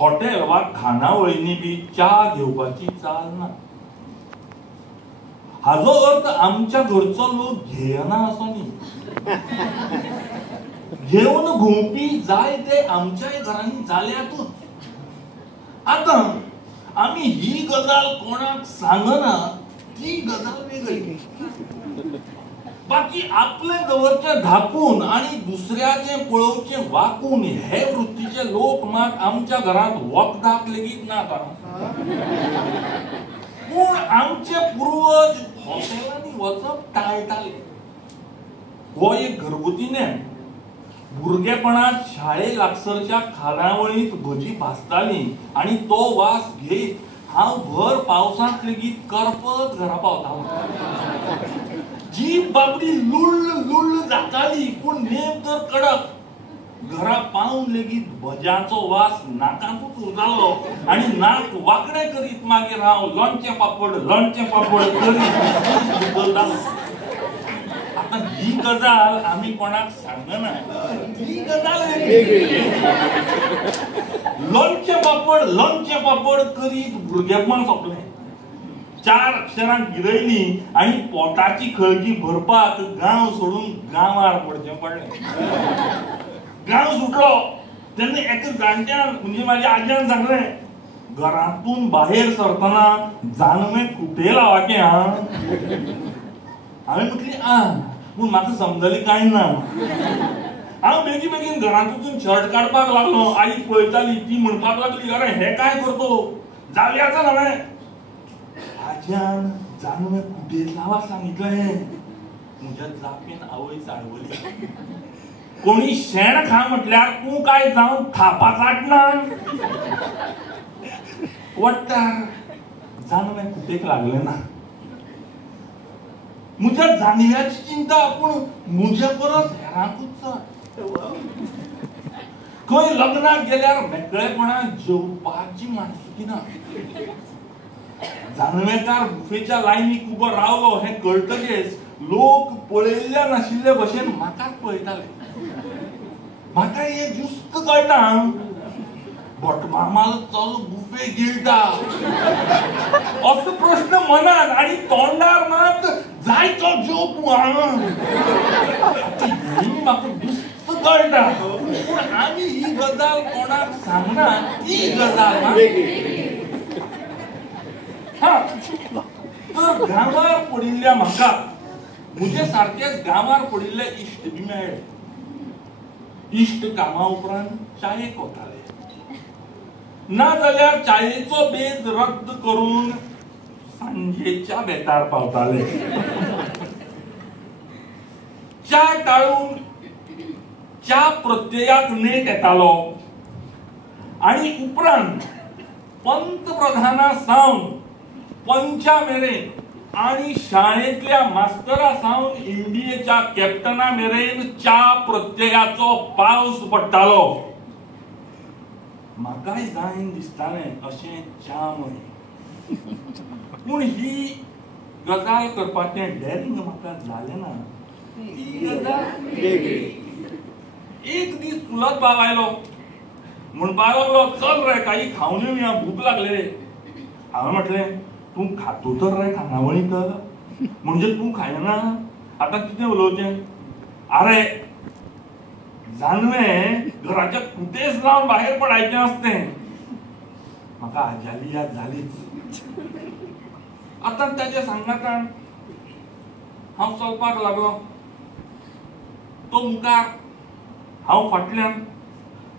Hotel वा खानावळींनी बी च्या घेवपाची चाल ना. हाजो अर्थ आमच्या घरचो लोक घेयना असो न्ही. घेवन घुंवपी जाय ते आमच्याय घरांनी जाल्यातूच. आता आमी ही गजाल कोणाक सांगना ती गजाल वेगळी. बाकी आपले दवरचे धापून आणि दुसऱ्याचे पळोवचे वाकून हे वृत्तीचे लोक मात आमच्या घरात वखदाक लेगीत ना. पूण आमचे पूर्वज हॉटेलांनी वचप टाळटाले. हो एक घरगुती नेम. भुरगेपणात शाळे लागसरच्या खानावळीत भजी भाजताली आणि तो वास घेत हांव भर पावसांत लेगीत करपत घरा पावतालो. जीभ बाबडी लुळ्ळ लुळ्ळ जाताली पूण नेम तर कडक. घरा पावून लेगीत भज्याचो वास नाकांतूच उरतालो आणि नाक वांकडे करीत मागीर हांव लोणचें पापड करीत. आता ही गजाल आमी कोणाक सांगना. ही गजाल लोणचें पापड करीत भुरगेपण सोंपलें. 4 अक्षरां गिरयली आणि पोटाची खळगी भरपाक गांव सोडून गांवार पडचें पडलें. गांव सुटलो तेन्ना एका जाणट्यान म्हणजे म्हाज्या आज्यान सांगलें, घरांतून भायर सरतना जानवें खुटे लावाचें हा. हांवें म्हटली पूण म्हाका समजली कांय ना. हांव बेगीन घरांतून शर्ट काडपाक लागलो. आई पळयताली, ती म्हणपाक लागली, अरे हे काय करतो, जावयाचा न्हय. आज्यान जानवें खुटे लावा सांगितलें. म्हज्या जापेन आवय चाळवली. कोणी शेण खा म्हटल्यार तूं काय जावन थापा चाटना. वट्टार जानवें खुटेक लागलें ना. म्हज्या जानव्याची चिंता पूण म्हज्या परस हेरांकूच चड. खंय लग्नाक गेल्यार मेकळेपणान जेवपाची मानसुकी ना. जानवेकार बुफेच्या लायनीक उबो रावलो हें कळटकच लोक पळयल्ल्या नाशिल्ले भशेन म्हाकाच पळयताले. म्हाका हें ज्युस्त कळटा. भटमामाल चल बुफे गिळटा असो प्रश्न मनात आणि तोंडार मात जायतो जेव तूं. म्हाका ज्युस्त कळटा पूण आमी ही गजाल कोणाक सांगना ती गजाल. तर गांवार पडिल्ल्या म्हाका म्हजे सारकेच गांवार पडिल्ले इश्ट बी मेळ्ळे. इश्ट कामा उपरांत चायेक वताले. ना जाल्यार चायेचो बेज रद्द करून सांजेच्या बेतार पावताले. च्या टाळून च्या प्रत्ययाक नेट येतालो आणि उपरांत पंतप्रधाना सावन पंचा मेरेन आणि शाळेतल्या मास्तरा सावन इंडियेच्या कॅप्टना मेरेन च्या प्रत्ययाचो पावस पडटालो. म्हाकाय जायन दिसतालें अशें च्यामय. पूण ही गजाल करपाचें डॅरिंग म्हाका जालें ना. ती गजाल एक दीस चुलत भाव आयलो. म्हणपाक लागलो, चल रे काही खावन येवया, भूक लागले. हांवें म्हटलें, तूं खातो तर रे खानावळीक, म्हणजे तूं खायना. आतां कितें उलोवचें. अरे जानवें घराच्या खुटेस लावन भायर पडायचें आसतें. म्हाका आज्याली याद जालीच. आतां ताच्या सांगातान हांव चलपाक लागलो. तो मुखार, हांव फाटल्यान.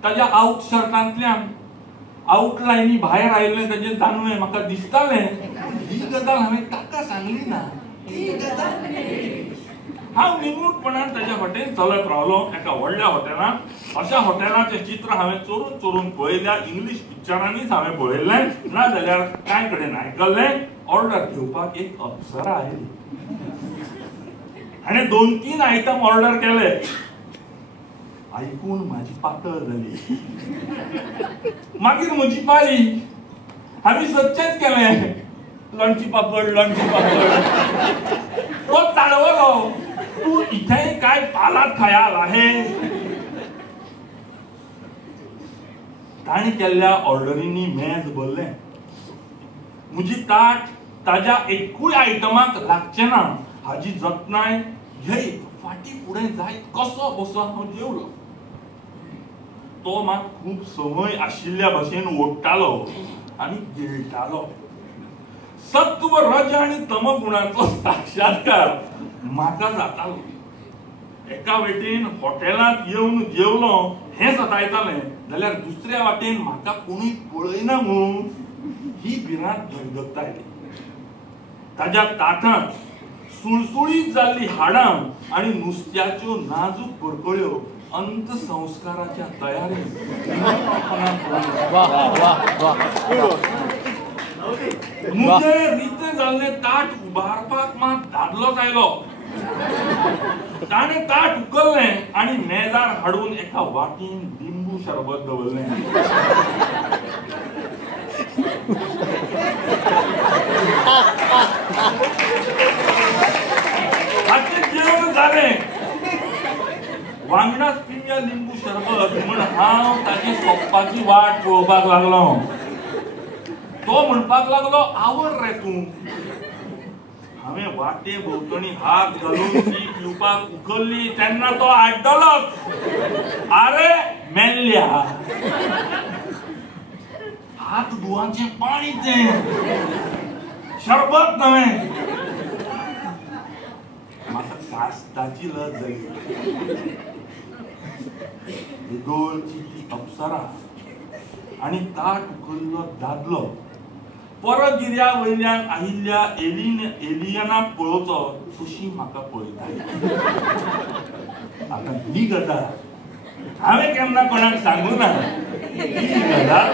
ताच्या आउट शर्टांतल्यान आउटलायनी भायर आयिल्लें ताजें जानवें म्हाका दिसतालें. ही गजाल हांवें ताका सांगली ना. ती गजाल हांव निमूटपणान ताच्या फाटीन चलत रावलो एका व्हडल्या हॉटेलांत. अशा हॉटेलाचें चित्र हांवें चोरून चोरून पळयल्या. इंग्लीश पिक्चरांनीच हांवें पळयल्लें, ना जाल्यार कांय कडेन आयकल्लें. ऑर्डर घेवपाक एक अप्सरा आयली. हाणें 2-3 आयटम ऑर्डर केले. आयकून म्हाजी पातळ जाली. मागीर म्हजी पाळी. हांवें सदचेंच केलें, लोणची पापड. तो चाळवलो, तू इथे काय पालात खयाल आहे. ताणी केल्ल्या ऑर्डरींनी मेज भरलें. म्हजी ताट ताज्या एकूय आयटमाक लागचें ना हाजी जतनाय घेयत फाटी फुडें जायत कसो बसो हांव जेवलो. तो म्हाक खूब संवय आशिल्ल्या भशेन ओडटालो आनी गिळटालो. सत्व रज आनी तमगुणाचो साक्षात्कार म्हाका जातालो. एका वाटेन हॉटेलांत येवन जेवलो हें सतायतालें जाल्यार दुसऱ्या वाटेन म्हाका कोणूय पळयना म्हणून ही भिरांत धगधगताली. ताज्या ताटांत सुळसुळीत जाल्ली हाडां आनी नुस्त्याच्यो नाजूक परकळ्यो अंतसंस्काराच्या तयारेन म्हजे रीत जाल्लें ताट उबारपाक मात दादलोच आयलो. ताणें ताट उखल्लें आनी मेजार हाडून एका वाटीन लिंबू सरबत दवरलें. ताचें जेवण जालें. वांगडाच पिवया लिंबू सरबत म्हण हांव ताची सोंपपाची वाट पळोवपाक लागलो. तो म्हणपाक लागलो, आवड रे तूं. हांवें वाटे भोंवतणी हात घालून ती पिवपाक उखल्ली तेन्ना तो आड्डलोच. आरे मेल्ल्या, हात धुवाचें पाणी तें, सरबत न्हवें. म्हाका कास्ताची लज जाली. दोळची ती अप्सरा आनी ताट उखल्लो दादलो परगिऱ्या वयल्यान आयिल्ल्या एलियनाक पळोवचो कशी म्हाका पळयताली. आतां ही गजाल हांवें केन्ना कोणाक सांगूं ना. ही गजाल